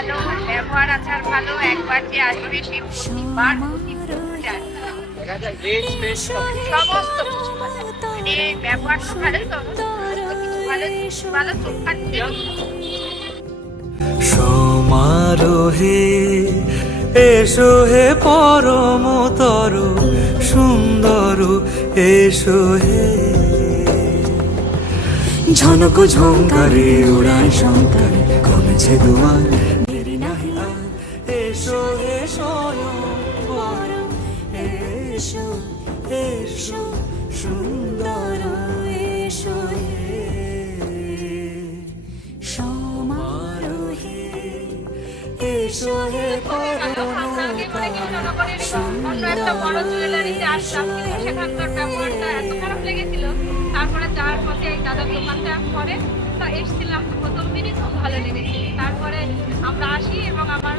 ভালো, ব্যবহার আচার ভালো, একবার যে আসবে সে প্রতিবার যায়। সমস্ত কিছু ভালো, মানে ব্যবহার তো ভালো, তো সমস্ত কিছু ভালো, ভালো চোখ কাটতে সমারোহে এসো হে পরমতর সুন্দর এসো হে ঝনক ঝঙ্কারে উড়ান শঙ্কারে কমেছে দুয়ার দেরি নাহি আর এসো হে স্বয়ং বর এসো এসো সুন্দর এসো হে সমারোহে এসো হে তারপরে যাওয়ার পথে এই দাদার দোকানটা পরে তা এসেছিলাম, প্রথম দিনই খুব ভালো লেগেছে। তারপরে আমরা আসি এবং আমার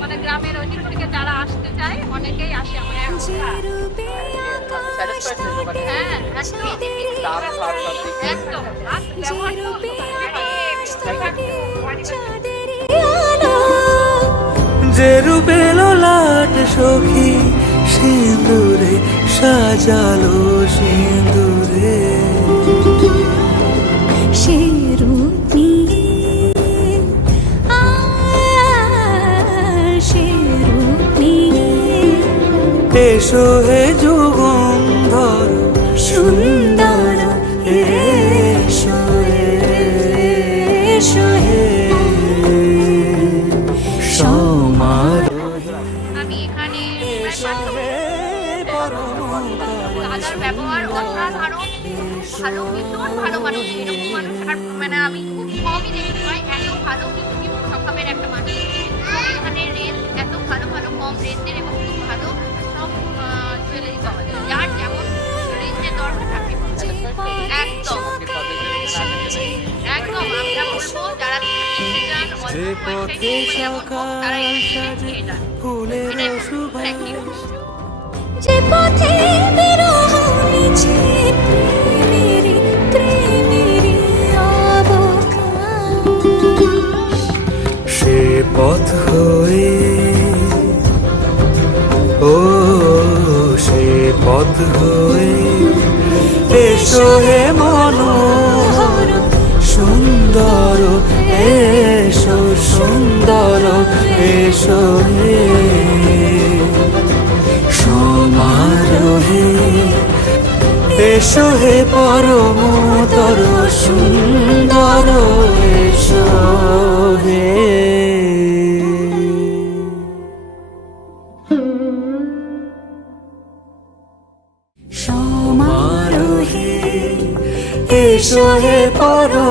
মানে গ্রামের ওইদিক থেকে যারা আসতে চায় অনেকেই আসে আমার হ্যাঁ একদম যে রূপে লাট সখী সিঁদুরে সাজালো সিঁদুরে সে রূপ এসো হে যুগন্ধর সুন্দর এসো এসো হে সমারোহে আমি এখানে দাদার ব্যবহার অসাধারণ, ভালো, ভীষণ ভালো মানুষ। এরকম মানুষ আর মানে আমি খুব কমই দেখতে পাই এত ভালো কিছু স্বভাবের একটা মানুষ। এখানে রেঞ্জ এত ভালো ভালো কম রেঞ্জের এবং খুব ভালো সব জুয়েলারি পাওয়া যায়, যার যেমন রেঞ্জের দরকার থাকে একদম একদম। আমরা বলবো যারা কিনতে চান যে পথে সকাল সাজে ফুলের সুবাস যে পথে বিরহ নিচে প্রেমেরি প্রেমেরি অবকাশ সে পথ হয়ে ও সে পথ হয়ে এসো হে মনোহর সুন্দর এসো সুন্দর এসো হে সমারোহে এসো হে পরমতর সুন্দর এসো হে সমারোহে এসো হে পরম